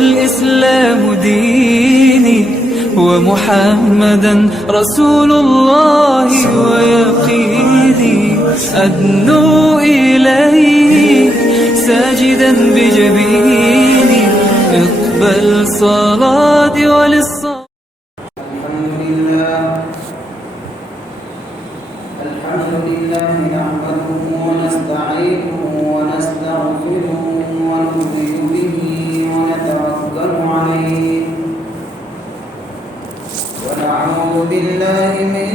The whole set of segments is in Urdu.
والإسلام ديني ومحمدا رسول الله ويقيني أدنو إليه ساجدا بجبيني اقبل صلاتي وللصلاة. الحمد لله نحمده ونستعينه ونستغفره ونؤمن به ونتوكل عليه ونعوذ بالله من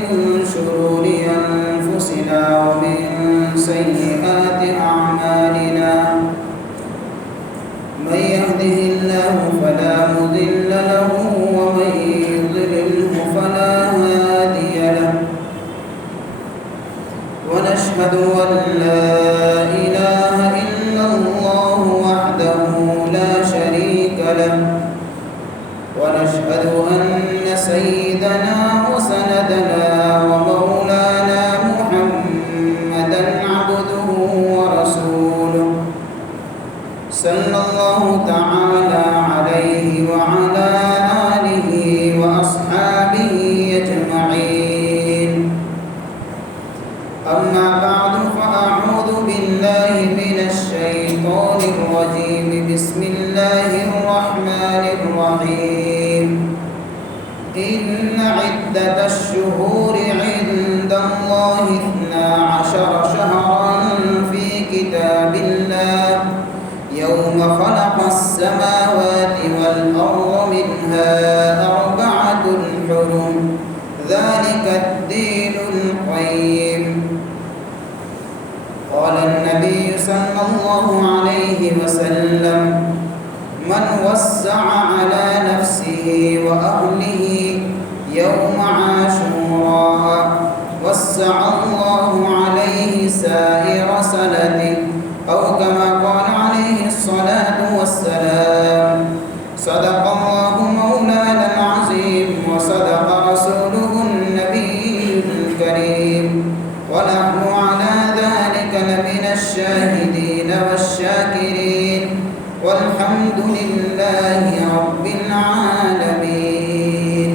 شرور أنفسنا ومن سيئات أعمالنا من يهده الله فلا مضل له ومن يضلله فلا هادي له ونشهد أن لا إله إلا الله وحده لا شريك له ونشهد أن سيدنا وسندنا ومولانا محمدا عبده ورسوله صلى الله تعالى عليه وعلى آله وأصحابه أجمعين. أما بعد فأعوذ بالله من الشيطان الرجيم. بسم الله الرحمن الرحيم. إن عدة الشهور عند الله 12 شهرا في كتاب الله يوم خلق السماوات والأرض منها 4 حرم ذلك الدين القيم. قال النبي صلى الله عليه وسلم من وسع على نفسه وأهله يوم عاشوراء وسع الله عليه سائر سنته أو كما قال عليه الصلاة والسلام. صدق الله مولانا العظيم وصدق رسوله النبي الكريم ونحن على ذلك لمن الشاهدين والشاكرين والحمد لله رب العالمين.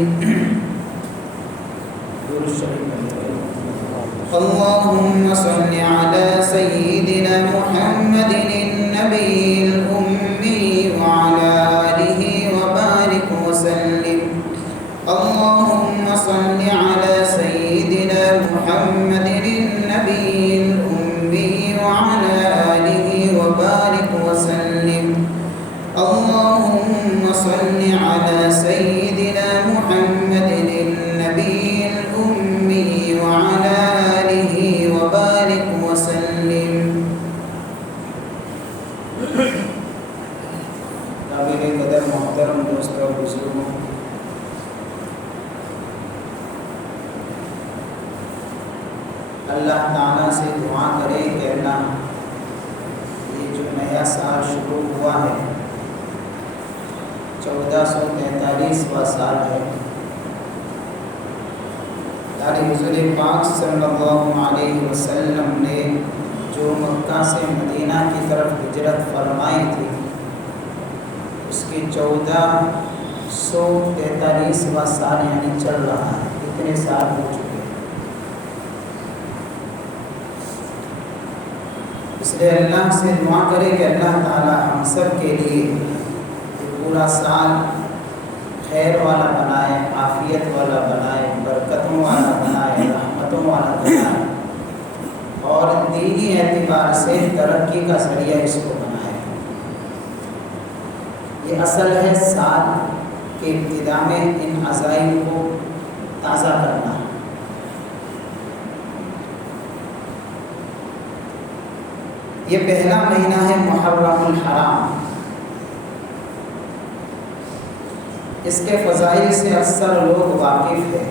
اللهم صل على سيدنا محمد النبي الأمي وعلى آله وبارك وسلم. اللهم صل على سيدنا محمد النبي الأمي وعلى آله وبارك وسلم. اللهم صل على سيدنا محمد النبي الأمي وعلى آله وبارك وسلم. قابل قدر محترم دوستوں اور بزرگوں، اللہ تعالیٰ سے دعا کرے کہ اللہ یہ جو نیا سال شروع ہوا ہے 1443واں سال ہے، یعنی حضور پاک صلی اللہ علیہ وسلم نے جو مکہ سے مدینہ کی طرف ہجرت فرمائی تھی اس کی 1443واں سال یعنی چل رہا ہے. اتنے سال ہو چکے. اس لیے اللہ سے دعا کرے کہ اللہ تعالی ہم سب کے لیے پورا سال خیر والا بنائے، عافیت والا بنائے، برکتوں والا بنائے، رحمتوں والا بنائے اور دینی اعتبار سے ترقی کا ذریعہ اس کو بنائے. یہ اصل ہے سال کے ابتدا میں ان عزائم کو تازہ کرنا. یہ پہلا مہینہ ہے محرم الحرام. اس کے فضائل سے اکثر لوگ واقف ہیں.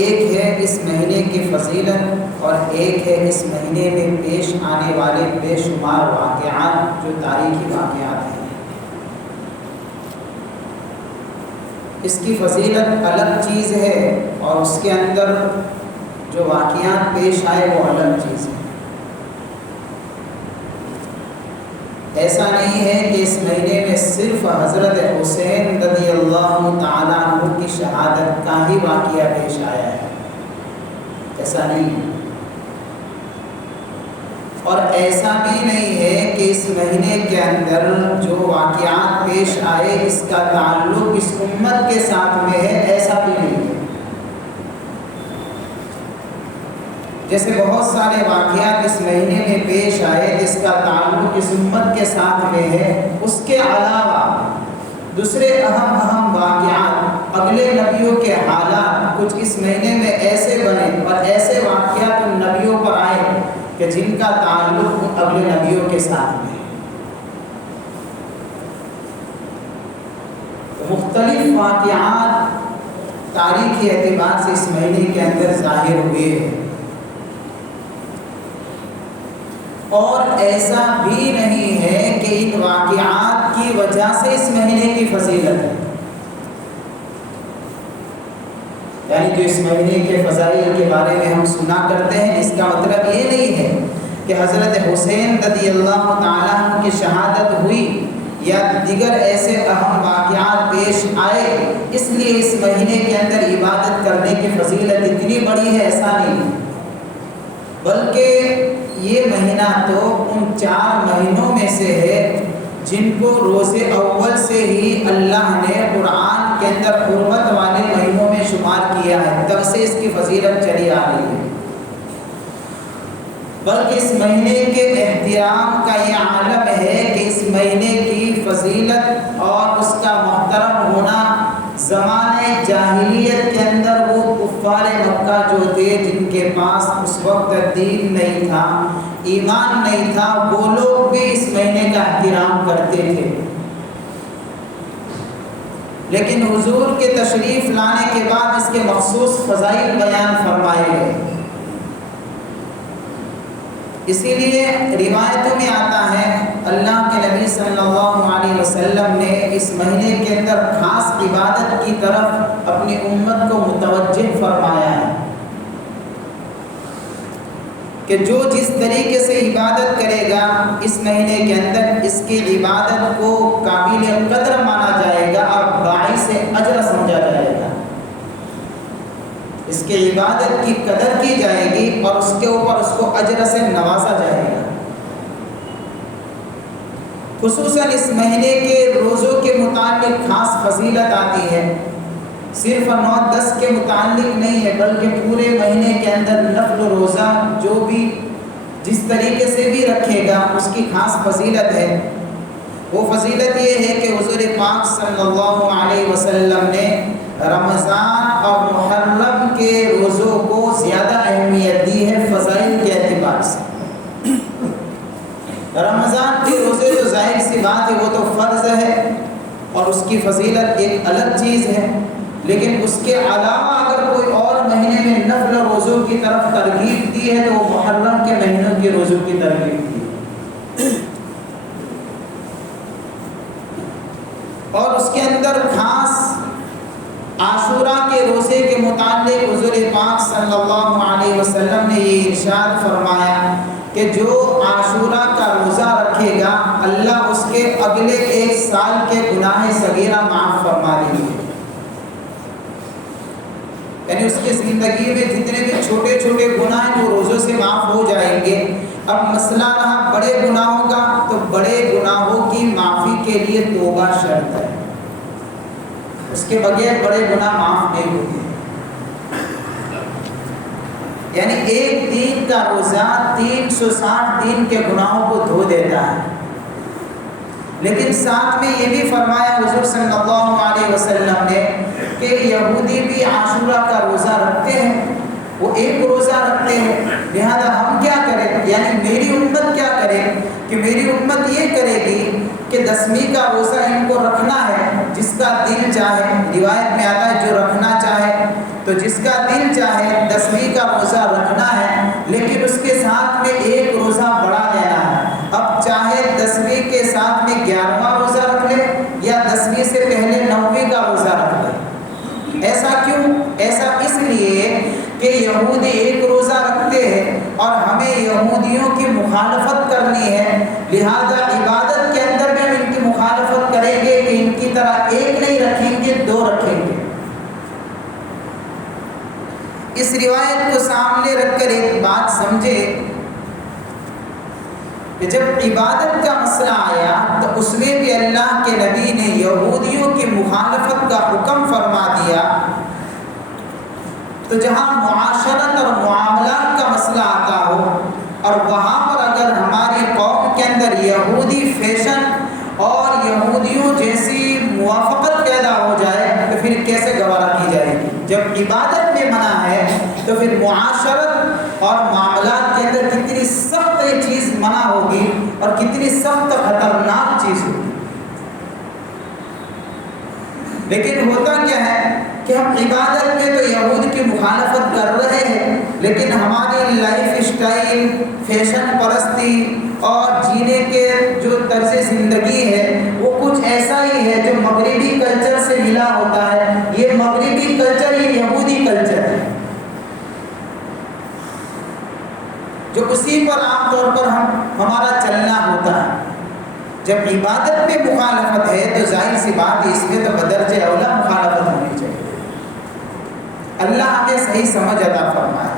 ایک ہے اس مہینے کی فضیلت اور ایک ہے اس مہینے میں پیش آنے والے بے شمار واقعات جو تاریخی واقعات ہیں. اس کی فضیلت الگ چیز ہے اور اس کے اندر جو واقعات پیش آئے وہ الگ چیز ہے. ایسا نہیں ہے کہ اس مہینے میں صرف حضرت حسین رضی اللہ تعالیٰ عنہ کی شہادت کا ہی واقعہ پیش آیا ہے، ایسا نہیں ہے۔ اور ایسا بھی نہیں ہے کہ اس مہینے کے اندر جو واقعات پیش آئے اس کا تعلق اس امت کے ساتھ میں ہے، ایسا بھی نہیں ہے۔ جیسے بہت سارے واقعات اس مہینے میں پیش آئے جس کا تعلق اس امت کے ساتھ میں ہے، اس کے علاوہ دوسرے اہم واقعات، اگلے نبیوں کے حالات کچھ اس مہینے میں ایسے بنے اور ایسے واقعات ان نبیوں پر آئے کہ جن کا تعلق اگلے نبیوں کے ساتھ میں ہے۔ مختلف واقعات تاریخی اعتبار سے اس مہینے کے اندر ظاہر ہوئے ہیں، اور ایسا بھی نہیں ہے کہ ان واقعات کی وجہ سے اس مہینے کی فضیلت ہے، یعنی جو اس مہینے کے فضائل کے بارے میں ہم سنا کرتے ہیں، اس کا مطلب یہ نہیں ہے کہ حضرت حسین رضی اللہ تعالیٰ عنہ کی شہادت ہوئی یا دیگر ایسے اہم واقعات پیش آئے اس لیے اس مہینے کے اندر عبادت کرنے کی فضیلت اتنی بڑی ہے، ایسا نہیں، بلکہ یہ مہینہ تو ان 4 مہینوں میں سے ہے جن کو روز اول سے ہی اللہ نے قرآن کے اندر حرمت والے مہینوں میں شمار کیا ہے، تب سے اس کی فضیلت چلی آ رہی ہے۔ بلکہ اس مہینے کے احترام کا یہ عالم ہے کہ اس مہینے کی فضیلت اور اس کا محترم ہونا زمانے جاہلیت کے اندر وہ کفار مکہ جو تھے جن کے پاس اس وقت دین نہیں تھا، ایمان نہیں تھا، وہ لوگ بھی اس مہینے کا احترام کرتے تھے، لیکن حضور کے تشریف لانے کے بعد اس کے مخصوص فضائل بیان فرمائے گئے۔ اسی لیے روایتوں میں آتا ہے اللہ کے نبی صلی اللہ علیہ وسلم نے اس مہینے کے اندر خاص عبادت کی طرف اپنی امت کو متوجہ فرمایا ہے کہ جو جس طریقے سے عبادت کرے گا اس مہینے کے اندر اس کی عبادت کو قابل قدر مانا جائے گا اور باعث اجر سمجھا جائے گا، اس کی عبادت کی قدر کی جائے گی اور اس کے اوپر اس کو اجر سے نوازا جائے گا۔ خصوصاً اس مہینے کے روزوں کے متعلق خاص فضیلت آتی ہے، صرف 9-10 کے متعلق نہیں ہے بلکہ پورے مہینے کے اندر نفل روزہ جو بھی جس طریقے سے بھی رکھے گا اس کی خاص فضیلت ہے۔ وہ فضیلت یہ ہے کہ حضور پاک صلی اللہ علیہ وسلم نے رمضان اور محرم کے روزوں کو زیادہ اہمیت دی ہے فضائل کے اعتبار سے۔ رمضان کے روزے تو ظاہر سی بات ہے وہ تو فرض ہے اور اس کی فضیلت ایک الگ چیز ہے، لیکن اس کے علاوہ اگر کوئی اور مہینے میں نفل روزوں کی طرف ترغیب دی ہے تو وہ محرم کے مہینوں کے روزوں کی ترغیب دی، اور اس کے اندر خاص عاشوراء کے روزے کے متعلق حضور پاک صلی اللہ علیہ وسلم نے یہ ارشاد فرمایا کہ جو عاشوراء کا روزہ رکھے گا اللہ اس کے اگلے 1 سال کے گناہ صغیرہ معاف فرما دیں گے، یعنی اس کی زندگی میں جتنے بھی چھوٹے چھوٹے گناہ ہیں وہ روزوں سے معاف ہو جائیں گے۔ اب مسئلہ رہا بڑے گناہوں کا، تو بڑے گناہوں کی معافی کے لیے توبہ شرط ہے، اس کے بغیر بڑے گناہ معاف نہیں ہوتے، یعنی ایک دن کا روزہ 360 دن کے گناہوں کو دھو دیتا ہے۔ لیکن ساتھ میں یہ بھی فرمایا حضور صلی اللہ علیہ وسلم نے کہ یہودی بھی عاشوراء کا روزہ رکھتے ہیں، وہ ایک روزہ رکھتے ہیں، لہذا ہم کیا کریں، یعنی میری امت کیا کرے کہ میری امت یہ کرے گی کہ 10ویں کا روزہ ان کو رکھنا ہے، جس کا دل چاہے، روایت میں آتا ہے جو رکھنا چاہے تو جس کا دل چاہے 10ویں کا روزہ رکھنا ہے، لیکن اس کے ساتھ میں ایک روزہ بڑھا دینا ہے، اب چاہے 10ویں کے ساتھ میں 11واں روزہ رکھ لے یا 10ویں سے پہلے 9ویں کا روزہ رکھ لے۔ ایسا کیوں؟ ایسا اس لیے کہ یہودی ایک روزہ رکھتے ہیں اور ہمیں یہودیوں کی مخالفت کرنی ہے، لہذا عبادت روایت کو سامنے رکھ کر ایک بات سمجھے کہ جب عبادت کا مسئلہ آیا تو اس میں بھی اللہ کے نبی نے یہودیوں کی مخالفت کا حکم فرما دیا. تو جہاں معاشرت اور معاملات کا مسئلہ آتا ہو اور وہاں پر اگر ہماری قوم کے اندر یہودی فیشن اور یہودیوں جیسی موافقت پیدا ہو جائے تو پھر کیسے گوارا کی جائے گی؟ جب عبادت میں منع ہے تو پھر معاشرت اور معاملات کے اندر کتنی سخت یہ چیز منع ہوگی اور کتنی سخت خطرناک چیز ہوگی. لیکن ہوتا کیا ہے کہ ہم عبادت میں تو یہود کی مخالفت کر رہے ہیں، لیکن ہماری لائف اسٹائل، فیشن پرستی اور جینے کے جو طرز زندگی ہے وہ کچھ ایسا ہی ہے جو مغربی کلچر سے ملا ہوتا ہے. یہ مغربی کلچر یہ یہودی کلچر ہے جو اسی پر عام طور پر ہمارا چلنا ہوتا ہے. جب عبادت میں مخالفت ہے تو ظاہر سی بات ہے اس میں تو بدرجہ اولا مخالفت ہونی چاہیے. اللہ ہمیں صحیح سمجھ عطا فرمائے.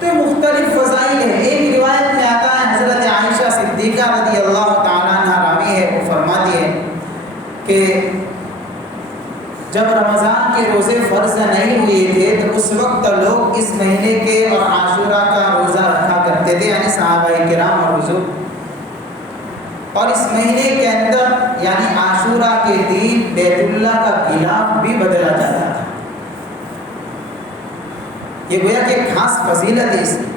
تو مختلف فضائل ہیں. ایک روایت میں آتا ہے حضرت عائشہ صدیقہ رضی اللہ تعالیٰ عنہ راوی ہے، وہ فرماتی ہے کہ جب رمضان کے روزے فرض نہیں ہوئے تھے تو اس وقت لوگ اس مہینے کے اور عاشورہ کا روزہ رکھا کرتے تھے، یعنی صحابہ کرام اور حضور. اور اس مہینے کے اندر یعنی عاشورہ کے دن بیت اللہ کا غلاف بھی بدلا جاتا تھا. یہ گویا کہ خاص فضیلت ہے اس میں.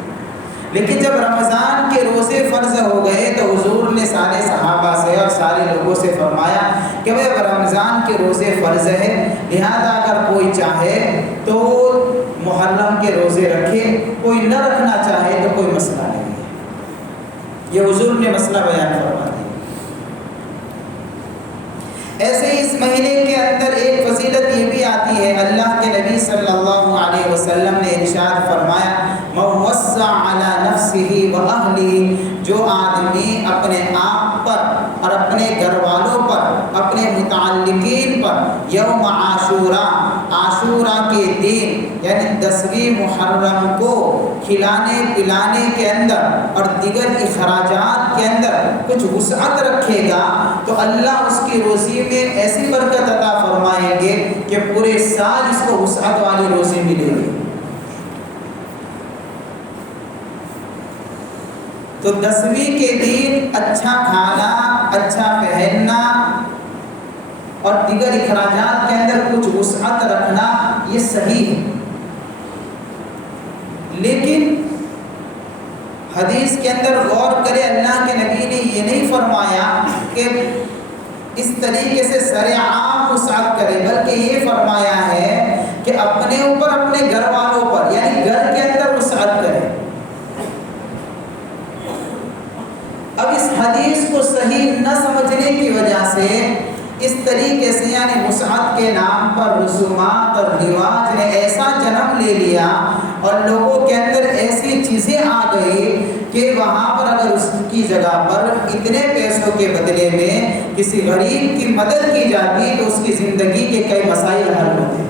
لیکن جب رمضان کے روزے فرض ہو گئے تو حضور نے سارے صحابہ سے اور سارے لوگوں سے فرمایا کہ وہ رمضان کے روزے فرض ہے، لہذا اگر کوئی چاہے تو محرم کے روزے رکھے، کوئی نہ رکھنا چاہے تو کوئی مسئلہ نہیں ہے. یہ حضور نے مسئلہ بیان فرما دیا. ایسے ہی اس مہینے کے اندر ایک فضیلت یہ بھی آتی ہے. اللہ کے نبی صلی اللہ علیہ وسلم نے ارشاد فرمایا من وسع علی نفسہ وأہلہ، جو آدمی اپنے آپ پر اور اپنے گھر والوں پر، اپنے متعلقین پر یوم عاشورہ، عاشورہ کے دن یعنی 10ویں محرم کو کھلانے پلانے کے اندر اور دیگر اخراجات کے اندر کچھ وسعت رکھے گا تو اللہ اس کی روزی میں ایسی برکت عطا فرمائیں گے کہ پورے سال اس کو وسعت والی روزی ملے گی. تو 10ویں کے دن اچھا کھانا، اچھا پہننا اور دیگر اخراجات کے اندر کچھ وسعت رکھنا یہ صحیح ہے. لیکن حدیث کے اندر غور کرے، اللہ کے نبی نے یہ نہیں فرمایا کہ اس طریقے سے سرعام وسعت کرے، بلکہ یہ فرمایا ہے کہ اپنے اوپر، اپنے گھر والوں پر یعنی گھر کے اندر وسعت کرے. اب اس حدیث کو صحیح نہ سمجھنے کی وجہ سے اس طریقے سے یعنی وسعت کے نام پر رسومات اور رواج نے ایسا جنم لے لیا اور لوگوں کے اندر ایسی چیزیں آ گئی کہ وہاں پر اگر اس کی جگہ پر اتنے پیسوں کے بدلے میں کسی غریب کی مدد کی جاتی تو اس کی زندگی کے کئی مسائل حل ہوتے.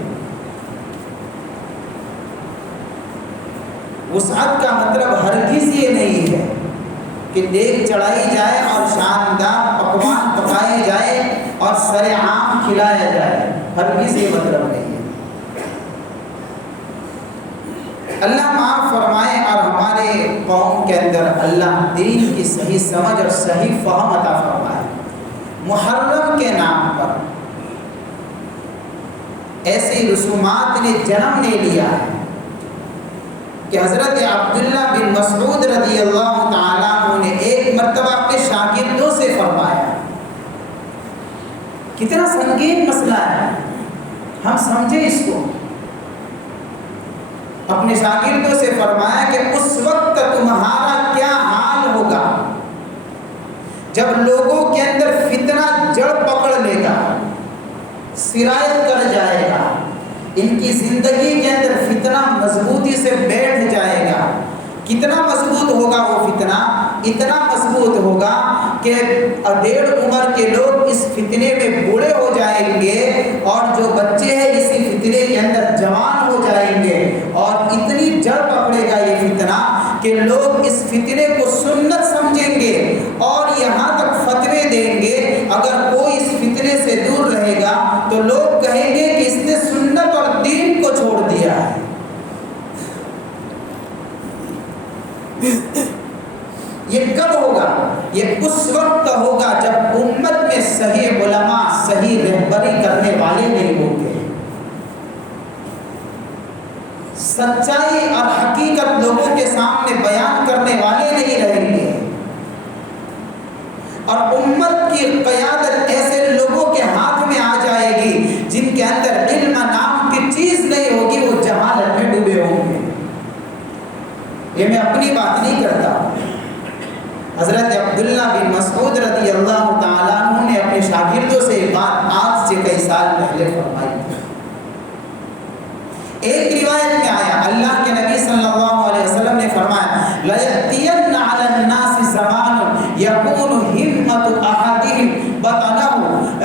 وسعت کا مطلب ہرگز یہ نہیں ہے کہ دیگ چڑھائی جائے اور شاندار پکوان پکائے جائے اور سرعام کھلایا جائے، ہرگز یہ مطلب نہیں ہے. اللہ معاف فرمائے اور ہمارے قوم کے اندر اللہ دین کی صحیح سمجھ اور صحیح فہم عطا فرمائے. محرم کے نام پر ایسی رسومات نے جنم لے لیا ہے کہ حضرت عبداللہ بن مسعود رضی اللہ تعالیٰ عنہ نے ایک مرتبہ اپنے شاگردوں سے فرمایا. کتنا سنگین مسئلہ ہے، ہم سمجھیں اس کو. اپنے شاگردوں سے فرمایا کہ اس وقت تمہارا کیا حال ہوگا جب لوگوں کے اندر فتنہ جڑ پکڑ لے گا، سرایت کر جائے گا، ان کی زندگی کے اندر فتنہ مضبوطی سے بیٹھ جائے گا. کتنا مضبوط ہوگا وہ فتنہ؟ اتنا مضبوط ہوگا کہ 1.5 عمر کے لوگ اس فتنے میں بوڑھے ہو جائیں گے اور جو بچے ہیں اسی فتنے کے اندر جوان لوگ اس فتنے کو سنت سمجھیں گے اور یہاں تک فتوے دیں گے، اگر کوئی اس فتنے سے دور رہے گا تو لوگ کہیں گے کہ اس نے سنت اور دین کو چھوڑ دیا ہے۔ یہ کب ہوگا؟ یہ اس وقت ہوگا جب امت میں صحیح علماء، صحیح رہبری کرنے والے نہیں ہوں گے، سچائی اور حقیقت لوگوں کے سامنے بیان کرنے والے نہیں رہیں گے، اور امت کی قیادت ایسے لوگوں کے ہاتھ میں آ جائے گی جن کے اندر علم نام کی چیز نہیں ہوگی، وہ جہالت میں ڈوبے ہوں گے۔ یہ میں اپنی بات نہیں کرتا، حضرت عبداللہ بن مسعود رضی اللہ تعالیٰ عنہ نے اپنے شاگردوں سے یہ بات آج سے کئی سال پہلے فرمائی تھی۔ ایک روایت میں آیا، اللہ کے نبی صلی اللہ علیہ وسلم نے فرمایا لَيَأْتِيَنَّ عَلَى النَّاسِ زَمَانٌ يَكُونُ هِمَّةُ أَحَدِهِمْ بَطَنَهُ۔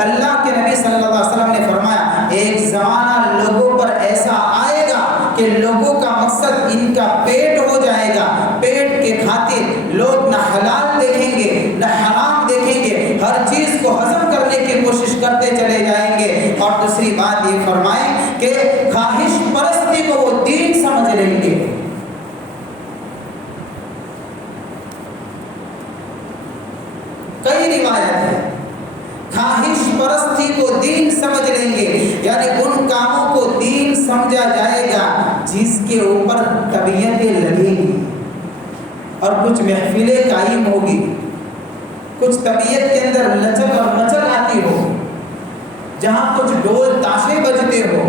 اللہ کے نبی صلی اللہ علیہ وسلم نے فرمایا ایک زمانہ لوگوں پر ایسا آئے گا کہ لوگوں کا مقصد ان کا پیٹ ہو جائے گا، پیٹ کے خاطر لوگ نہ حلال دیکھیں گے نہ حرام دیکھیں گے، ہر چیز کو ہضم کرنے کی کوشش کرتے چلے جائیں گے، اور دوسری بات یہ فرمائیں کہ خواہش پرستی کو وہ دین سمجھ لیں گے۔ کئی روایت ہے، خواہش پرستی کو دین سمجھ لیں گے، یعنی ان کاموں کو دین سمجھا جائے گا جس کے اوپر طبیعتیں لگیں گی، اور کچھ محفلیں قائم ہوگی، کچھ طبیعت کے اندر لچک اور مچک آتی ہو، جہاں کچھ ڈول تاشے بجتے ہو،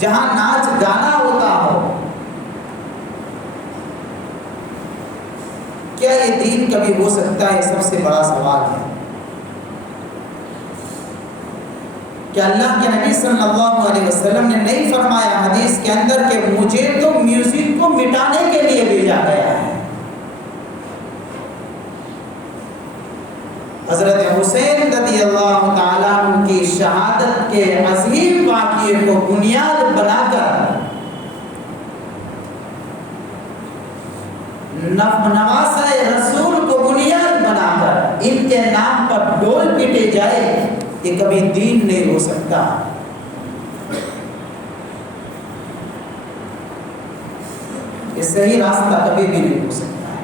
جہاں ناچ گانا ہوتا ہو۔ کیا یہ دین کبھی ہو سکتا ہے؟ سب سے بڑا سوال ہے۔ کہ اللہ کے نبی صلی اللہ علیہ وسلم نے نہیں فرمایا حدیث کے اندر کہ مجھے تو میوزک کو مٹانے کے لیے بھیجا گیا ہے؟ حضرت حسین رضی اللہ تعالیٰ عنہ کی شہادت کے عظیم واقعے کو بنیاد بنا کر نواسہ رسول کو بنیاد بنا کر ان کے نام پر ڈول پیٹے جائے، یہ کبھی دین نہیں ہو سکتا۔ یہ صحیح راستہ کبھی بھی نہیں ہو سکتا ہے۔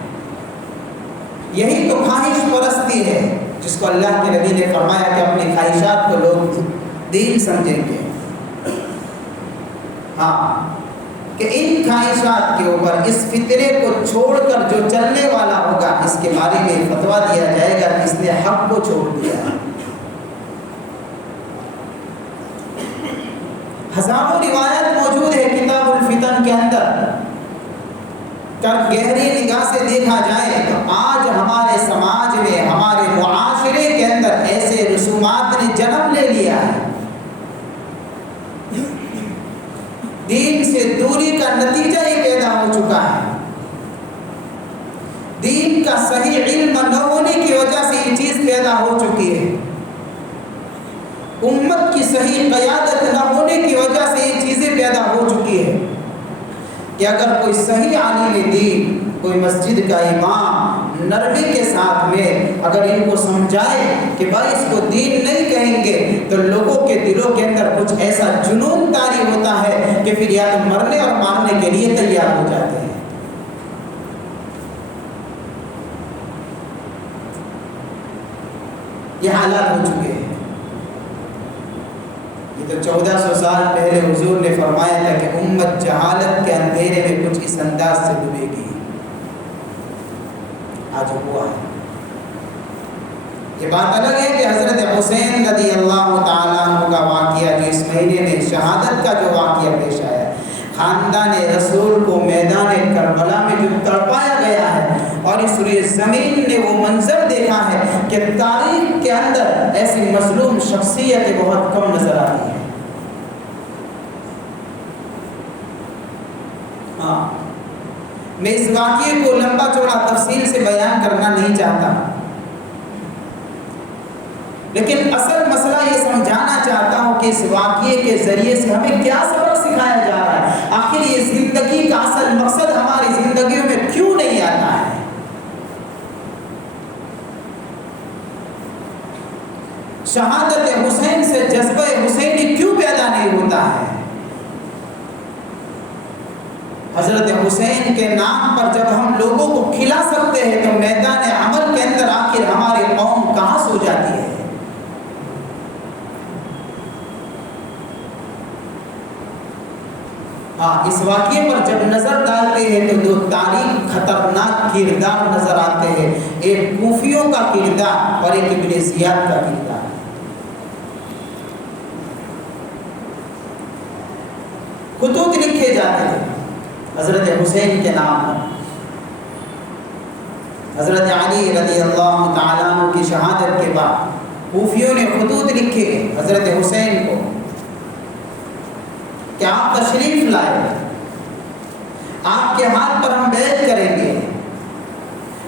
یہی تو خواہش پرستی ہے جس کو اللہ کے نبی نے فرمایا کہ اپنی خواہشات کو لوگ دین سمجھیں گے۔ ہاں، کہ ان خواہشات کے اوپر اس فطرے کو چھوڑ کر جو چلنے والا ہوگا اس کے بارے میں فتویٰ دیا جائے گا کہ اس نے حق کو چھوڑ دیا ہے۔ ہزاروں روایت موجود ہے کتاب الفتن کے اندر، گہری نگاہ سے دیکھا جائے تو آج ہمارے سماج میں، ہمارے معاشرے کے اندر ایسے رسومات نے جنم لے لیا ہے۔ دین سے دوری کا نتیجہ ہی پیدا ہو چکا ہے۔ دین کا صحیح علم نہ ہونے کی وجہ سے یہ چیز پیدا ہو چکی ہے۔ امت کی صحیح قیادت نہ ہونے کی وجہ سے یہ چیزیں پیدا ہو چکی ہے کہ اگر کوئی صحیح عالم دین، کوئی مسجد کا امام نرمی کے ساتھ میں اگر ان کو سمجھائے کہ بھائی اس کو دین نہیں کہیں گے، تو لوگوں کے دلوں کے اندر کچھ ایسا جنون طاری ہوتا ہے کہ پھر یا تو مرنے اور مارنے کے لیے تیار ہو جاتے ہیں۔ یہ حالات ہو چکے ہیں۔ یہ تو 1400 سال پہلے حضور نے فرمایا تھا کہ امت جہالت کے اندھیرے میں کچھ اس انداز سے ڈوبے گی۔ آج ہوا ہے۔ یہ بات الگ ہے کہ حضرت حسین رضی اللہ تعالیٰ عنہ کا واقعہ جو اس مہینے میں شہادت کا جو واقعہ پیش آیا، خاندان رسول کو میدان کربلا میں جو تڑپایا گیا ہے، اور اس روئے زمین نے وہ منظر دیکھا ہے کہ تاریخ کے اندر ایسی مظلوم شخصیتیں بہت کم نظر آتی ہیں۔ میں اس واقعے کو لمبا چوڑا تفصیل سے بیان کرنا نہیں چاہتا، لیکن اصل مسئلہ یہ سمجھانا چاہتا ہوں کہ کے اس واقعے کے ذریعے سے ہمیں کیا سبق سکھایا جا رہا ہے؟ آخر یہ زندگی کا اصل مقصد ہماری زندگیوں میں کیوں نہیں آتا ہے؟ شہادت حسین سے جذبہ حسینی کیوں پیدا نہیں ہوتا ہے؟ حضرت حسین کے نام پر جب ہم لوگوں کو کھلا سکتے ہیں تو میدان عمل کے اندر آخر ہماری قوم کہاں سو جاتی ہے؟ اس واقعے پر جب نظر ڈالتے ہیں تو دو تاریخ خطرناک کردار نظر آتے ہیں، ایک کوفیوں کا کردار اور ایک ابن زیاد کا کردار۔ خطوط لکھے جاتے تھے حضرت حسین کے نام پر۔ حضرت علی رضی اللہ تعالیٰ عنہ کی شہادت کے بعد کوفیوں نے خطوط لکھے حضرت حسین کو کہ آپ تشریف لائے، آپ کے ہاتھ پر ہم بیعت کریں گے،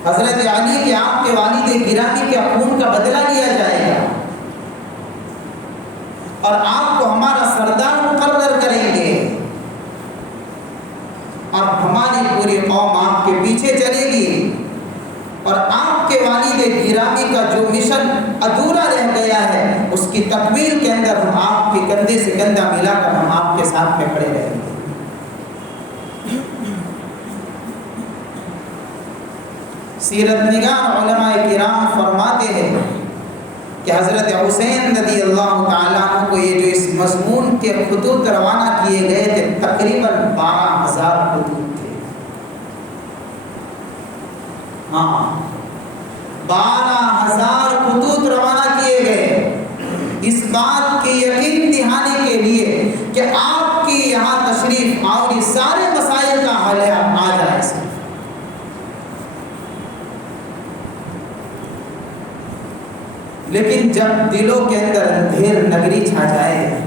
حضرت علی کے آپ کے والد گرامی کے خون کا بدلہ لیا جائے گا اور آپ کو ہمارا سردار مقرر کریں گے اور ہماری پوری قوم آپ کے پیچھے چلے گی اور آپ کے والد گرامی کا جو مشن ادھورا رہ گیا ہے اس کی تکمیل کے اندر ہم آپ کے کندھے سے کندھا ملا کر ہم آپ کے ساتھ میں کھڑے رہیں گے۔ سیرت نگار علماء کرام فرماتے ہیں کہ حضرت حسین رضی اللہ تعالیٰ عنہ کو یہ جو اس مضمون کے خطوط روانہ کیے گئے تھے تقریباً 12,000 خطوط تھے۔ 12,000 خطوط روانہ کیے گئے اس بات کی یقین دہانی کے لیے کہ آپ کی یہاں تشریف اور اس سارے مسائل کا حل آ جائے سے۔ لیکن جب دلوں کے اندر اندھیر نگری چھا جائے،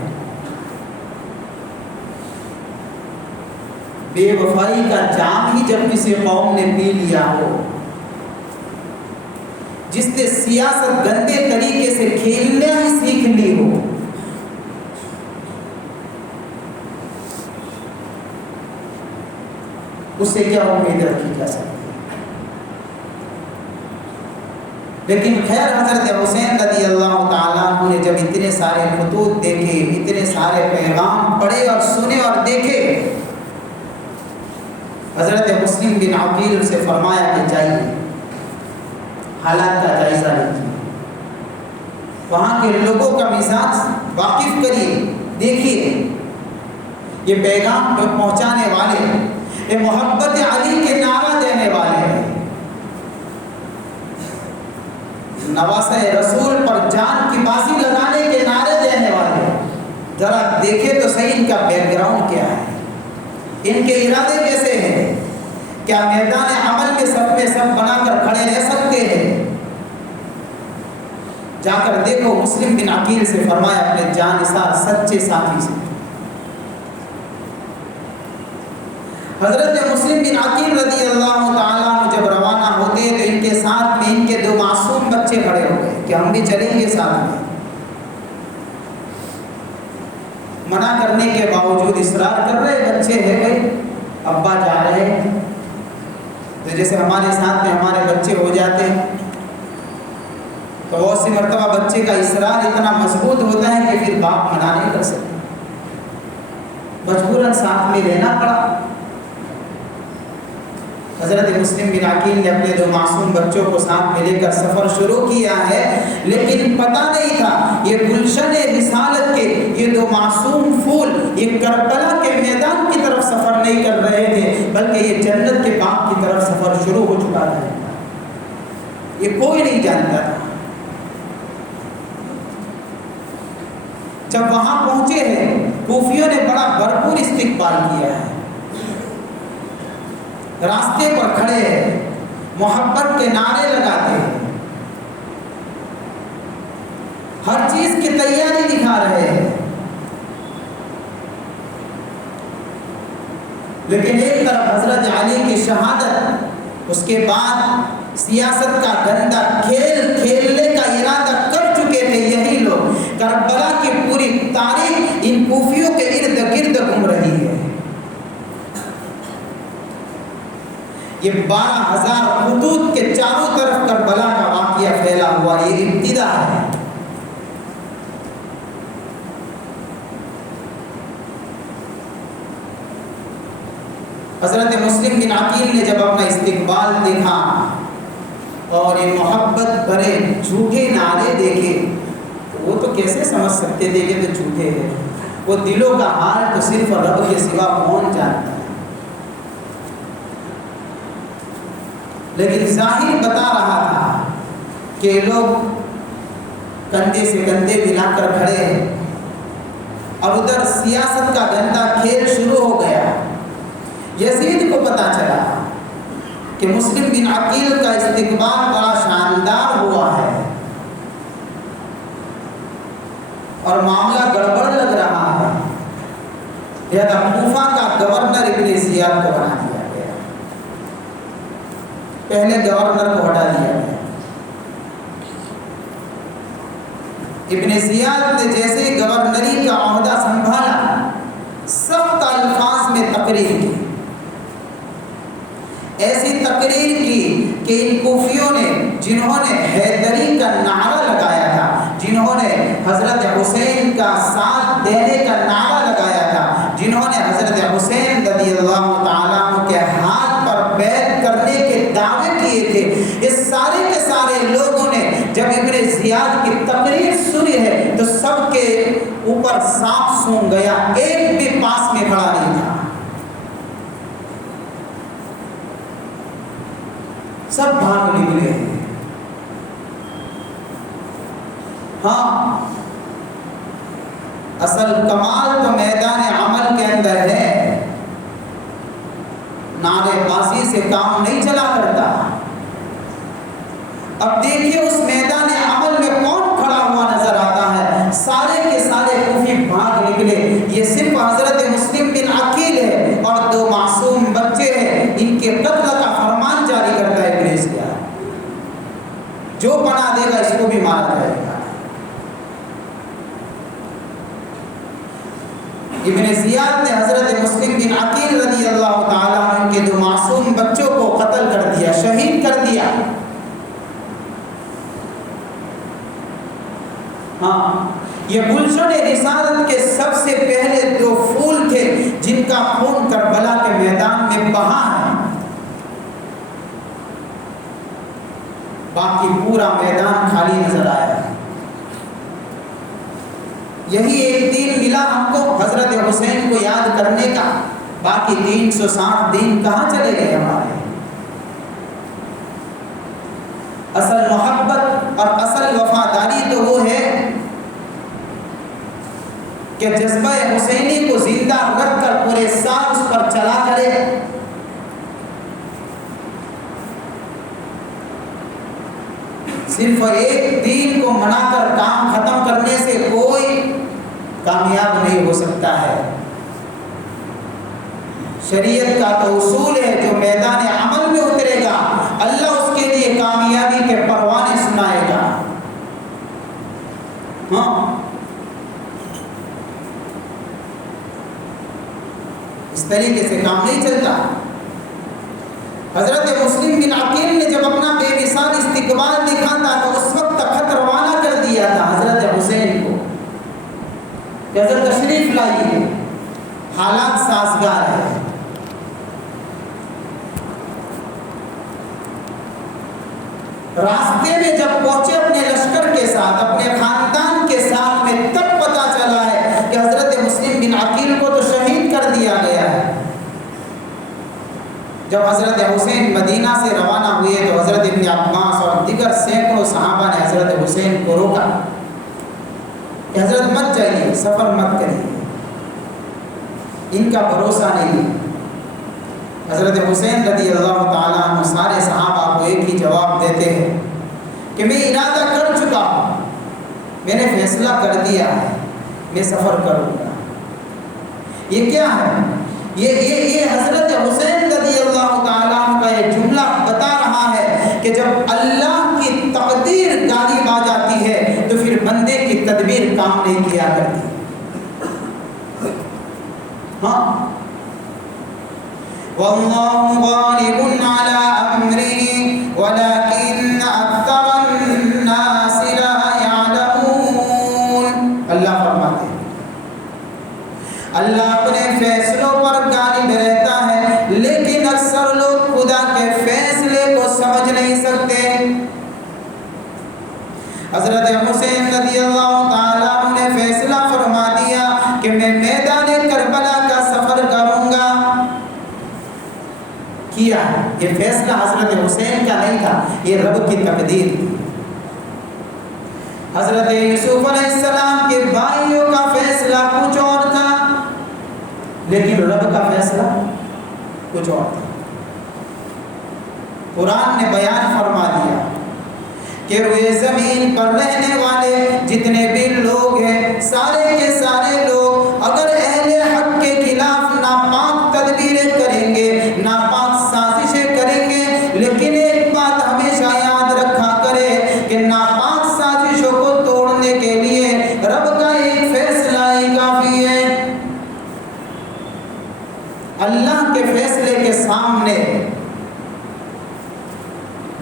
بے وفائی کا جام ہی جب کسی قوم نے پی لیا ہو، جس نے سیاست گندے طریقے سے کھیلنا ہی سیکھ لی ہو، اس سے کیا امید رکھی جا سکتی؟ لیکن خیر حضرت حسین رضی اللہ تعالیٰ عنہ نے جب اتنے سارے خطوط دیکھے، اتنے سارے پیغام پڑھے اور سنے اور دیکھے، حضرت مسلم بن عقیل سے فرمایا کہ جائیے حالات کا جائزہ لیجیے، وہاں کے لوگوں کا مزاج واقف کریے، دیکھیے یہ پیغام پہنچانے والے، یہ محبت علی کے نعرہ دینے والے ہیں، نواسہ رسول پر جان کی بازی لگانے کے نعرے دینے والے، ذرا دیکھیں تو صحیح ان کا بیک گراؤنڈ کیا ہے، ان کے ارادے کیسے ہیں، کیا میدان عمل کے سب میں سب بنا کر کھڑے رہ سکتے ہیں؟ جا کر دیکھو۔ مسلم بن عقیل سے فرمایا اپنے جانثار سچے ساتھی سے۔ حضرت مسلم بن عقیل رضی اللہ تعالیٰ عنہ جب روانہ ہوتے تو ان کے ساتھ میں ان کے 2 معصوم بچے کھڑے ہو گئے کہ ہم بھی چلیں گے ساتھ میں۔ منع کرنے کے باوجود اصرار کر رہے، بچے ہیں بھائی، ابا جا رہے ہیں، تو جیسے ہمارے ساتھ میں ہمارے بچے ہو جاتے ہیں تو بہت سی مرتبہ بچے کا اصرار اتنا مضبوط ہوتا ہے کہ پھر باپ منع نہیں کر سکتے، مجبوراً ساتھ میں لینا پڑا۔ حضرت مسلم بن عقیل نے اپنے 2 معصوم بچوں کو ساتھ میں لے کر سفر شروع کیا ہے، لیکن پتہ نہیں تھا یہ گلشن رسالت کے یہ 2 معصوم پھول یہ کربلا کے میدان کی طرف سفر نہیں کر رہے تھے، بلکہ یہ جنت کے باغ کی طرف سفر شروع ہو چکا تھا۔ یہ کوئی نہیں جانتا تھا۔ جب وہاں پہنچے ہیں کوفیوں نے بڑا بھرپور استقبال کیا ہے، راستے پر کھڑے ہیں، محبت کے نعرے لگاتے ہیں، ہر چیز کی تیاری دکھا رہے ہیں، لیکن ایک طرف حضرت علی کی شہادت، اس کے بعد سیاست کا گندا کھیل کھیلنے کا ارادہ کر چکے تھے یہی لوگ، کربلا کی پوری تاریخ کوفیوں کے ارد گرد گھوم رہی ہے۔ یہ 12,000 خطوط کے چاروں طرف کربلا کا واقعہ پھیلا ہوا، یہ ابتدا ہے۔ حضرت مسلم بن عقیل نے جب اپنا استقبال دیکھا اور یہ محبت بھرے جھوٹے نعرے دیکھے تو وہ تو کیسے سمجھ سکتے تھے کہ تو جھوٹے ہیں؟ وہ دلوں کا حال تو صرف رب کے سوا کون جانتا ہے؟ لیکن ظاہر بتا رہا تھا کہ لوگ کندھے سے کندھے ملا کر کھڑے ہیں۔ اب ادھر سیاست کا گندا کھیل شروع ہو گیا۔ یزید کو پتا چلا کہ مسلم بن عقیل کا استقبال بڑا شاندار ہوا ہے اور معاملہ گڑبڑ لگ رہا ہے، لہذا کوفہ کا گورنر ابن زیاد کو بنا دیا گیا۔ پہلے گورنر کو ہٹا دیا گیا۔ ابن زیاد نے جیسے گورنری کا عہدہ سنبھالا، سخت الفاظ میں تقریر کی، ایسی تقریر کی کہ ان کوفیوں نے جنہوں نے حیدری کا نعرہ لگایا تھا، جنہوں نے حضرت حسین کا ساتھ دینے کا نعرہ لگایا تھا، جنہوں نے حضرت حسین رضی اللہ تعالیٰ عنہ کے ہاتھ پر بیعت کرنے کے دعوے کیے تھے، اس سارے کے سارے لوگوں نے جب ابن زیاد کی تقریر سنی ہے تو سب کے اوپر سانپ سونگ گیا، ایک بھی پاس میں کھڑا نہیں تھا، سب بھاگ نکلے ہیں۔ ہاں، اصل کمال تو میدان عمل کے اندر ہے، نعرے بازی سے کام نہیں چلا کرتا۔ اب دیکھیے اس میدان عمل میں کون کھڑا ہوا نظر آتا ہے؟ سارے کے سارے کوفی بھاگ نکلے۔ یہ صرف حضرت مسلم بن عقیل ہے اور 2 معصوم بچے ہیں، ان کے قتل کا فرمان جاری کرتا ہے ابن زیاد، جو بنا دے گا اس کو بھی مارا جائے گا۔ ابن زیاد نے حضرت مسلم بن عقیل رضی اللہ تعالیٰ عنہ کے 2 معصوم بچوں کو قتل کر دیا، شہید کر دیا۔ ہاں، یہ گلشن رسالت کے سب سے پہلے 2 پھول تھے جن کا خون کربلا کے میدان میں بہا ہے، باقی پورا میدان خالی نظر آیا ہے۔ یہی ایک دن ملا ہم کو حضرت حسین کو یاد کرنے کا، باقی 360 دن کہاں چلے گئے ہمارے؟ اصل محبت اور اصل وفاداری تو وہ ہے کہ جذبہ حسینی کو زندہ رکھ کر پورے سال اس پر چلا کرے۔ صرف ایک دین کو منا کر کام ختم کرنے سے کوئی کامیاب نہیں ہو سکتا ہے۔ شریعت کا تو اصول ہے، جو میدان عمل میں اترے گا اللہ اس کے لیے کامیابی کے پروانے سنائے گا۔ ہاں، اس طریقے سے کام نہیں چلتا۔ حضرت مسلم بن عقیل نے جب اپنا بے مثال استقبال دکھا تھا تو اس وقت تخت روانہ کر دیا تھا حضرت حسین کو کہ حضرت تشریف لائیے، حالات سازگار ہے۔ راستے میں جب پہنچے اپنے لشکر کے ساتھ، اپنے خاندان کے ساتھ میں، تب پتا چلا ہے کہ حضرت مسلم بن عقیل کو تو شہید کر دیا گیا ہے۔ جب حضرت حسین مدینہ سے روانہ ہوئے تو حضرت ابن عباس اور دیگر سینکڑوں صحابہ نے حضرت حسین کو روکا کہ حضرت مت جائیے، سفر مت کریے، ان کا بھروسہ نہیں۔ حضرت حسین رضی اللہ تعالیٰ عنہ سارے صحابہ کو ایک ہی جواب دیتے ہیں کہ میں ارادہ کر چکا ہوں، میں نے فیصلہ کر دیا ہے، میں سفر کروں گا۔ یہ کیا ہے؟ یہ حضرت حسین رضی اللہ تعالیٰ عنہ کا یہ جملہ بتا رہا ہے کہ جب اللہ کی تقدیر غالب آ جاتی ہے تو پھر بندے کی تدبیر کام نہیں کیا کرتی۔ ہاں واللہ غالب علی امرہ ولکن اکثر الناس لا یعلمون. اللہ فرماتے ہیں اللہ اپنے فیصلوں پر غالب رہتا ہے لیکن اکثر لوگ خدا کے فیصلے کو سمجھ نہیں سکتے. حضرت حسین رضی اللہ تعالیٰ عنہ نے فیصلہ فرما دیا کہ میں میدان کربلا کا سفر کروں گا. کیا یہ فیصلہ حضرت حسین کا نہیں تھا، یہ رب کی تقدیر تھی. حضرت یوسف علیہ السلام کے بھائیوں کا فیصلہ کچھ اور تھا لیکن رب کا فیصلہ کچھ اور تھا. قرآن نے بیان فرما دیا کہ روئے زمین پر رہنے والے جتنے بھی لوگ ہیں سارے کے سارے لوگ اگر اہل حق کے خلاف ناپاک تدبیریں کریں گے، ناپاک سازشیں کریں گے، لیکن ایک بات ہمیشہ یاد رکھا کرے کہ ناپاک سازشوں کو توڑنے کے لیے رب کا ایک فیصلہ ہی کافی ہے. اللہ کے فیصلے کے سامنے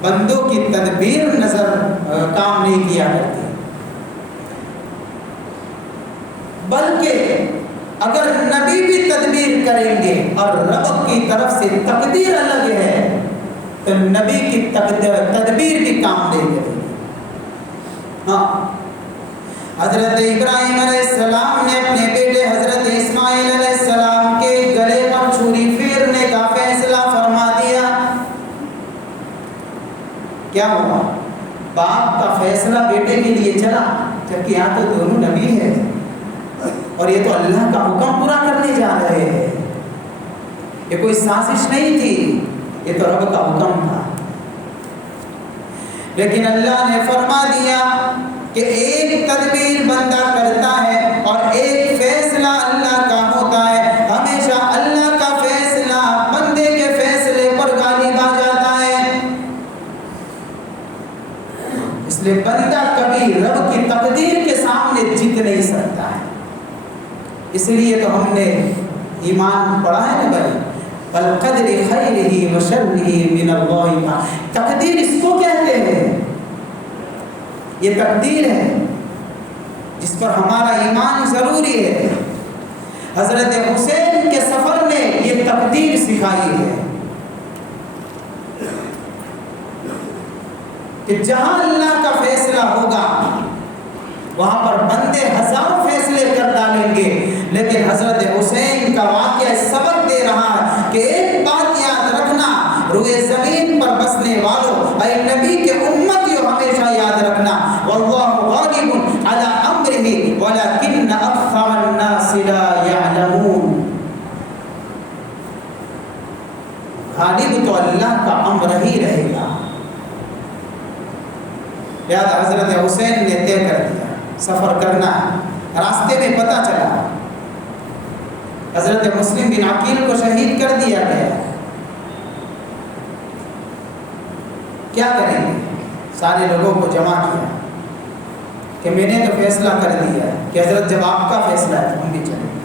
بندوں کی تدبیر نظر کام نہیں کیا کرتی، بلکہ اگر نبی بھی تدبیر کریں گے اور رب کی طرف سے تقدیر الگ ہے تو نبی کی تدبیر بھی کام نہیں کرے گی. ہاں حضرت ابراہیم علیہ السلام نے اپنے بیٹے حضرت اسماعیل علیہ السلام کے گلے پر چھری پھیرنے کا فیصلہ فرما دیا. کیا ہوا؟ باپ کا فیصلہ بیٹے کے لیے چلا، جبکہ یہاں تو دونوں نبی ہیں اور یہ تو اللہ کا حکم پورا کرنے جا رہے ہیں. یہ کوئی سازش نہیں تھی، یہ تو رب کا حکم تھا. لیکن اللہ نے فرما دیا کہ ایک تدبیر بندہ کرتا ہے اور ایک فیصلہ اللہ کا ہوتا ہے. ہمیشہ اللہ کا فیصلہ بندے کے فیصلے پر غالب آ جاتا ہے. اس لیے بندہ کبھی رب کی تقدیر کے سامنے جیت نہیں سکتا ہے. اس لیے تو ہم نے ایمان پڑھا ہے نا بھائی، بالقدر خیرہ و شرہ من اللہ. تقدیر اس کو کہتے ہیں، یہ تقدیر ہے جس پر ہمارا ایمان ضروری ہے. حضرت حسین کے سفر میں یہ تقدیر سکھائی ہے کہ جہاں اللہ کا فیصلہ ہوگا وہاں پر بندے ہزاروں فیصلے کر ڈالیں گے، لیکن حضرت حسین کا واقعہ سبق دے رہا ہے کہ ایک بات یاد رکھنا، روئے زمین پر بسنے والوں، اے نبی کے امتیوں، ہمیشہ یاد رکھنا واللہ غالب علی امرہ ولکن اکثر الناس لا یعلمون. غالب تو اللہ کا امر ہی رہے گا. یاد حضرت حسین نے طے کر دیا سفر کرنا ہے. راستے میں پتہ چلا حضرت مسلم بن عقیل کو شہید کر دیا گیا. کیا کریں گے؟ سارے لوگوں کو جمع کیا کہ میں نے تو فیصلہ کر دیا کہ حضرت جب آپ کا فیصلہ ہے تو ہم بھی چلیں گے.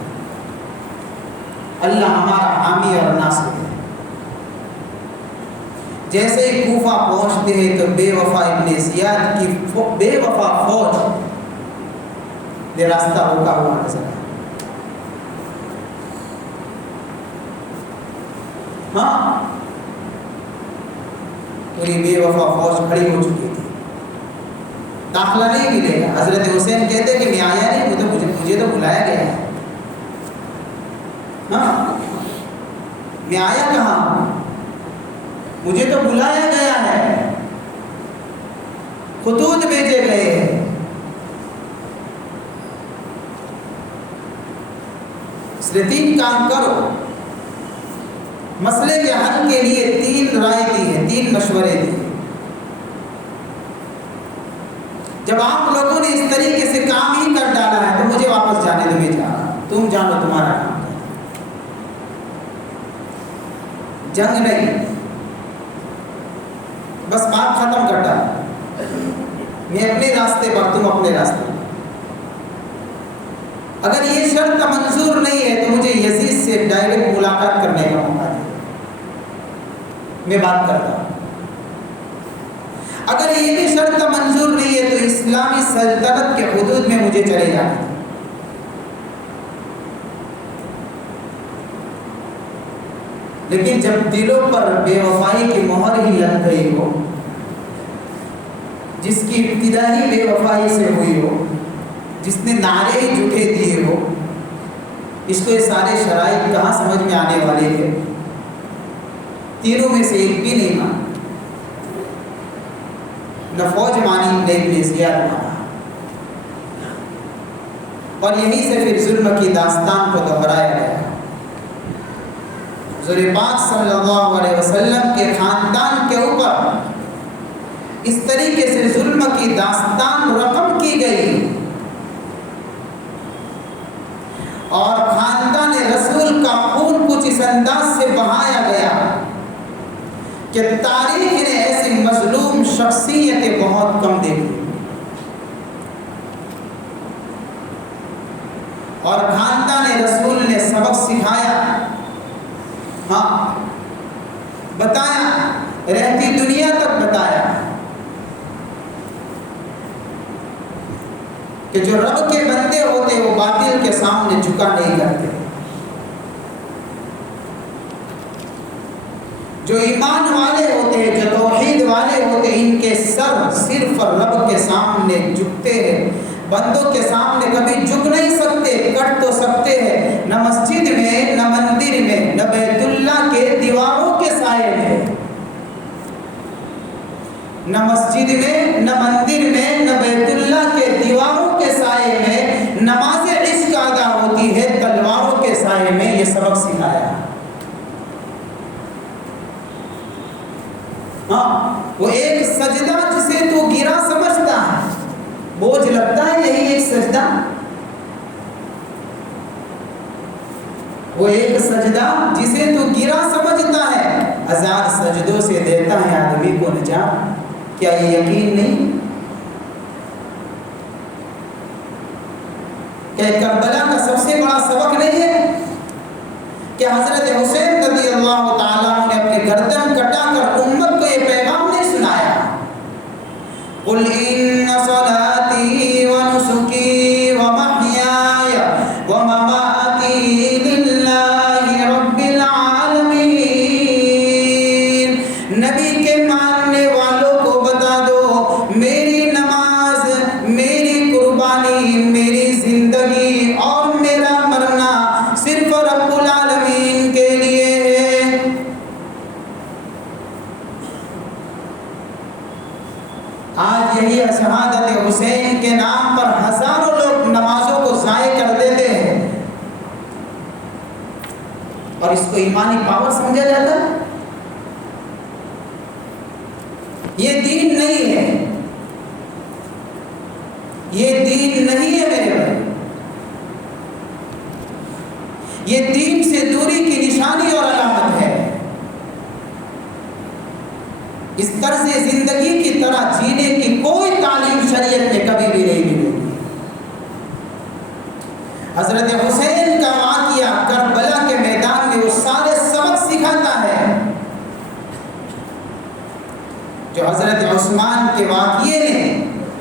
اللہ ہمارا حامی اور ناصر ہے. جیسے ہی کوفہ پہنچتے ہیں تو بے وفا ابن زیاد کی بے وفا فوج بے راستہ روکا ہوا نظر آیا. ہاں پوری بے وفا فوج کھڑی ہو چکی تھی، داخلہ نہیں ملے گا. حضرت حسین کہتے کہ میں آیا نہیں، مجھے تو بلایا گیا ہے. ہاں میں آیا کہاں، مجھے تو بلایا گیا ہے، خطوط بھیجے گئے ہیں. اس لیے 3 کام کرو. مسئلے کے حل کے لیے 3 رائے دی ہیں، 3 مشورے دیے. جب آپ لوگوں نے اس طریقے سے کام ہی کر ڈالا ہے تو مجھے واپس جانے دو. میں جا رہا ہوں، تم جانو تمہارا کام ہے. جنگ نہیں، بس بات ختم کر ڈالا. میں اپنے راستے پر، تم اپنے راستے پر. اگر یہ شرط منظور نہیں ہے تو مجھے یزید سے ڈائریکٹ ملاقات کرنے کا موقع دے، میں بات کرتا ہوں۔ اگر یہ بھی شرط منظور نہیں ہے تو اسلامی سلطنت کے حدود میں مجھے چلے جانا تھا۔ لیکن جب دلوں پر بے وفائی کی مہر ہی لگ گئی ہو، جس کی ابتدا ہی بے وفائی سے ہوئی ہو، جس نے نعرے ہی جھوٹے دیے ہو، اس کو یہ سارے شرائط کہاں سمجھ میں آنے والے ہیں؟ تینوں میں سے ایک بھی نہیں مانا، نہ فوج مانی نہ ابن زیاد مانا، اور یہیں سے پھر ظلم کی داستان کو دہرایا گیا۔ حضور پاک صلی اللہ علیہ وسلم کے خاندان کے اوپر اس طریقے سے ظلم کی داستان رقم کی گئی، اور خاندان رسول کا خون کچھ اس انداز سے بہایا گیا کہ تاریخ نے ایسی مظلوم شخصیتیں بہت کم دیکھی، اور خاندان رسول نے سبق سکھایا، ہاں بتایا، رہتی دنیا تک بتایا کہ جو رب کے بندے ہوتے وہ باطل کے سامنے جھکا نہیں کرتے، جو ایمان والے ہوتے ہیں، جو توحید والے ہوتے ہیں، ان کے سر صرف رب کے سامنے جھکتے ہیں، بندوں کے سامنے کبھی جھک نہیں سکتے، کٹ تو سکتے ہیں، نہ مسجد میں نہ مندر میں نہ بیت اللہ کے دیواروں کے سائے میں، نہ مسجد میں نہ مندر میں نہ بیت اللہ کے دیواروں کے سائے میں نماز عشق ادا ہوتی ہے، تلواروں کے سائے میں، یہ سبق سکھایا۔ ہاں وہ ایک سجدہ جسے تو گرا سمجھتا ہے، بوجھ لگتا ہے یہی ایک سجدہ، وہ ایک سجدہ جسے تو گرا سمجھتا ہے، ہزار سجدوں سے دیتا ہے آدمی کو نجات، کیا یہ یقین نہیں؟ کہ کربلا کا سب سے بڑا سبق نہیں ہے کہ حضرت حسین رضی اللہ تعالیٰ نے اپنی گردن کٹا کر امت کو یہ پیغام نہیں سنایا، قل ان صلاتي ونسكي ومحياي ومماتي لله رب العالمین، نبی کے ماننے والوں کو بتا دو میری نماز، میری قربانی، میری زندگی اور میرا مرنا صرف رب العالمین کے لیے ہے۔ آج یہی شہادت حسین کے نام پر ہزاروں لوگ نمازوں کو ضائع کر دیتے ہیں، اور اس کو ایمانی پاور سمجھا جاتا ہے۔ یہ دین نہیں ہے، یہ دین نہیں ہے میرے بھائی، یہ دین سے دوری کی نشانی اور علامت ہے۔ اس طرز زندگی کی طرح جینے کی کوئی تعلیم شریعت میں کبھی بھی نہیں ملی۔ حضرت حسین کا واقعہ کربلا کے میدان میں وہ سارے سبق سکھاتا ہے جو حضرت عثمان کے واقعے نے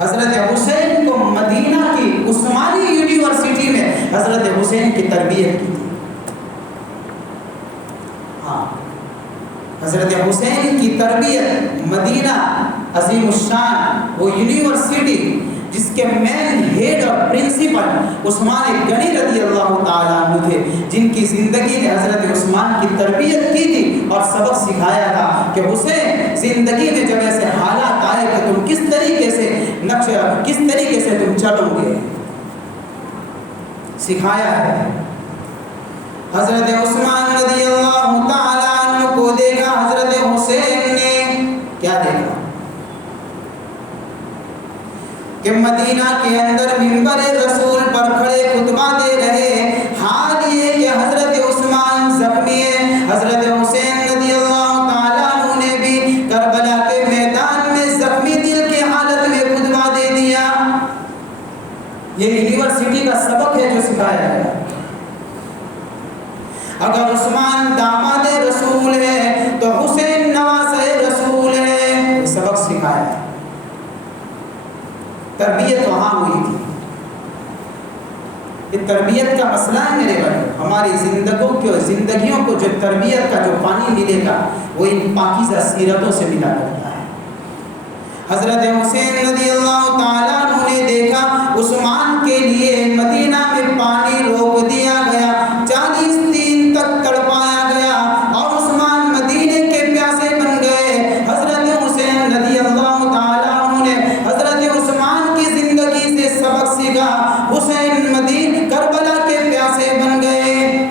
حضرت حسین کو مدینہ کی عثمانی یونیورسٹی میں حضرت حسین کی تربیت کی تھی۔ ہاں، حضرت حسین کی تربیت مدینہ عظیم الشان وہ یونیورسٹی جس کے مین ہیڈ اور پرنسپل عثمان غنی رضی اللہ تعالیٰ عنہ تھے، جن کی زندگی نے حضرت عثمان کی تربیت کی تھی اور سبق سکھایا تھا کہ حسین زندگی میں جب ایسے حالات آئے کہ تم کس طریقے سے کس طریقے سے تم چلو گے، سکھایا ہے۔ حضرت عثمان رضی اللہ تعالیٰ عنہ کو دیکھا حضرت حسین نے کیا دیکھا کہ مدینہ کے اندر منبر رسول پر کھڑے خطبہ دے رہے، حال یہ کہ حضرت عثمان زخمی ہے۔ حضرت حسین رضی اللہ تعالیٰ عنہ نے بھی کربلا کے میدان میں زخمی دل کی حالت میں خطبہ دے دیا۔ یہ یونیورسٹی یونیورسٹی کا سبق ہے جو سکھایا گیا. اگر عثمان داماد رسول ہے تو حسین نواز رسول ہے، یہ سبق سکھایا ہے. تربیت وہاں ہوئی تھی. یہ تربیت کا مسئلہ ہے میرے بھائی. ہماری زندگیوں کو جو تربیت کا جو پانی ملے گا وہ ان پاکیزہ سیرتوں سے ملا کرتا ہے. حضرت حسین رضی اللہ تعالیٰ عنہ نے دیکھا عثمان کے لیے مدینہ میں پانی روک دیا گیا، 40 دن تک تڑپایا گیا اور عثمان مدینے کے پیاسے بن گئے. حضرت حسین رضی اللہ تعالیٰ عنہ نے حضرت عثمان کی زندگی سے سبق سیکھا. حسین مدینہ کربلا کے پیاسے بن گئے.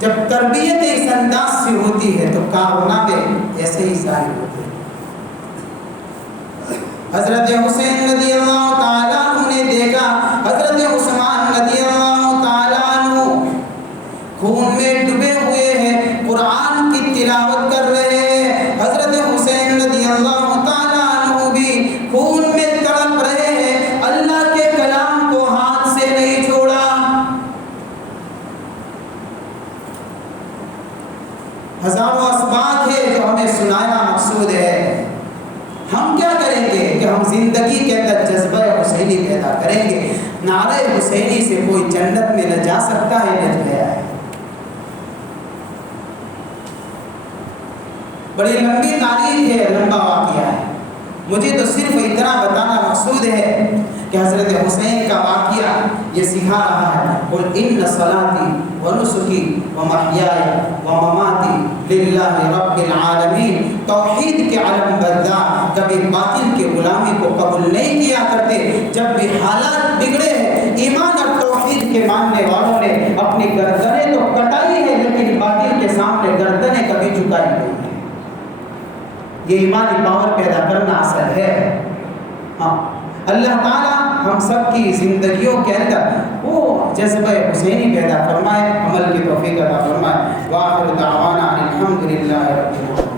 جب تربیت اس انداز سے ہوتی ہے تو کارنامے ایسے ہی ظاہر ہوتے ہیں. حضرت حسین رضی اللہ تعالیٰ عنہ نے دیکھا حضرت عثمان رضی اللہ تعالیٰ عنہ خون میں ڈوبے ہوئے ہیں، قرآن کی تلاوت کر رہے ہیں. حضرت حسین رضی اللہ تعالیٰ عنہ بھی خون میں تڑپ رہے ہیں، اللہ کے کلام کو ہاتھ سے نہیں چھوڑا. ہزاروں اسباق ہے جو ہمیں سنانا مقصود ہے. ہم کیا کریں گے کہ ہم زندگی کے اندر جذبہ حسینی پیدا کریں گے. نعرہ حسینی سے کوئی جنت میں نہ جا سکتا ہے نہ گیا ہے. بڑی لمبی تاریخ ہے، لمبا واقعہ ہے. مجھے تو صرف اتنا بتانا مقصود ہے کہ حضرت حسین کا واقعہ یہ سکھا رہا ہے قل ان صلاتی ونسکی ومحیای ومماتی للہ رب العالمین. توحید کے علم بردار کبھی باطل کے غلامی کو قبول نہیں کیا کرتے. جب بھی حالات بگڑے ہیں ایمان اور توحید کے ماننے والوں نے اپنی گردنیں تو کٹائی ہے لیکن باطل کے سامنے گردنیں کبھی جھکائی نہیں ہیں. یہ ایمانی پاور پیدا کرنا اصل ہے. ہاں اللہ تعالیٰ ہم سب کی زندگیوں کے اندر وہ جذبہ حسینی پیدا فرمائے، عمل کی توفیق عطا فرمائے. وآخر دعوانا الحمدللہ رب العالمین.